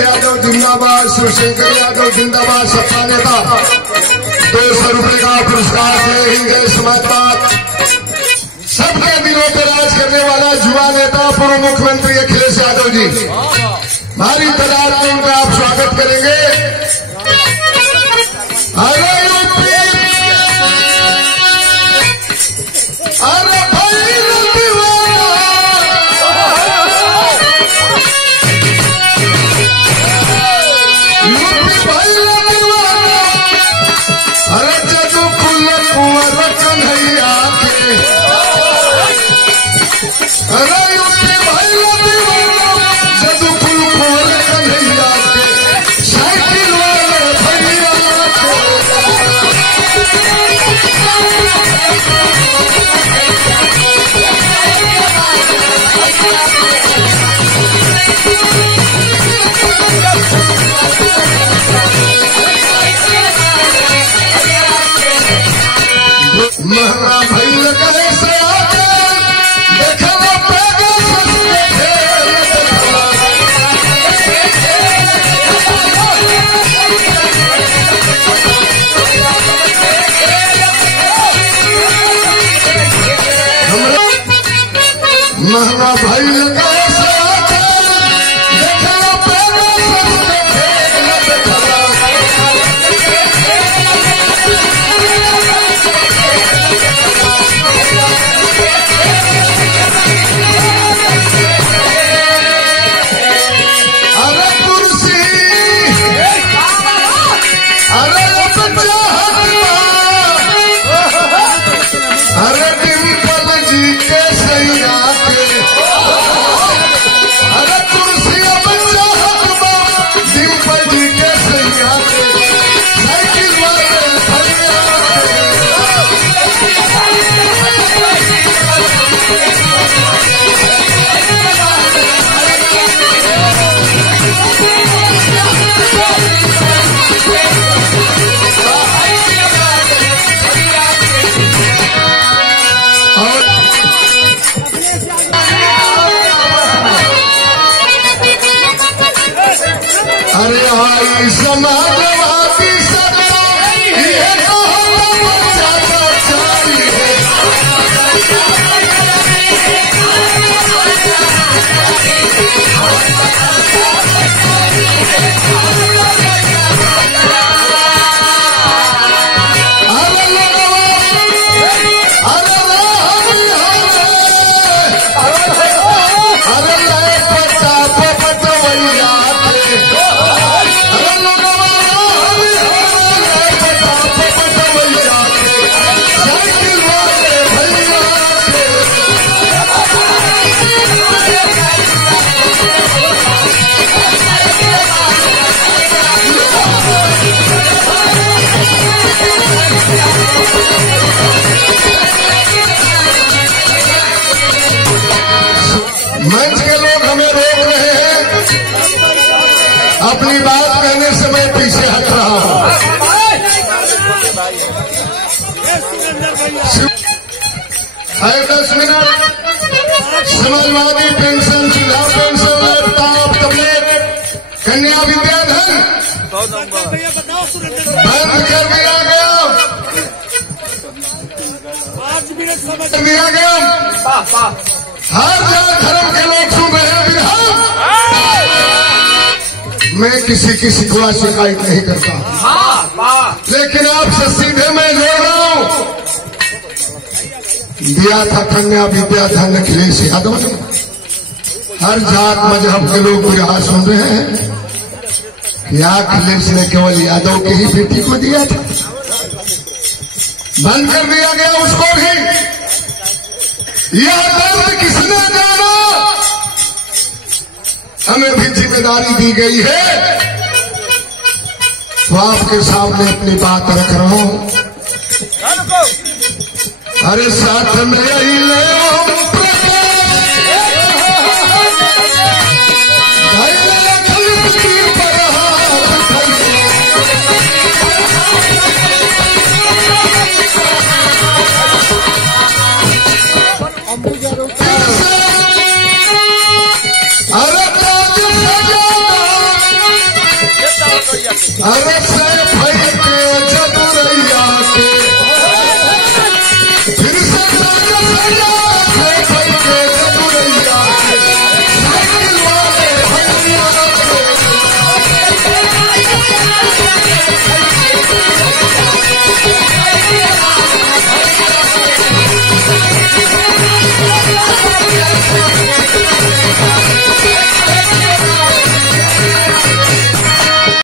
यादव जिंदाबाद, शिवशंकर यादव जिंदाबाद। सपा नेता 200 रुपए का पुरस्कार। जय हिंद, जय समाजवाद। सबके दिलों पर राज करने वाला युवा नेता पूर्व मुख्यमंत्री अखिलेश यादव जी, भारी तादाद में उनका आप स्वागत करेंगे। अरे महंगा भाई लगा समाजवादी सत्ता ये तो चाली है। मंच के लोग हमें रोक रहे हैं, अपनी बात कहने से मैं पीछे हट रहा हूं। है 10 मिनट। समाजवादी पेंशन, सुधा पेंशन, लैपटॉप, टैबलेट, कन्या विद्याधन बंद कर दिया गया। हर जगह धर्म के लोग सुन रहे हैं विधान। मैं किसी की शिकवा शिकायत नहीं करता, लेकिन आपसे सीधे मैं जोड़ रहा हूं। दिया था कन्या विद्याधन अखिलेश यादव ने। हर जात मजहब के लोग यहाँ सुन रहे हैं कि अखिलेश ने केवल यादव की ही बेटी को दिया था। बंद कर दिया गया उसको भी। यह दर्द किसने जाना? हमें भी जिम्मेदारी दी गई है, तो आपके सामने अपनी बात रख रहा हूं। अरे साथ में यही ले अरे Thank you.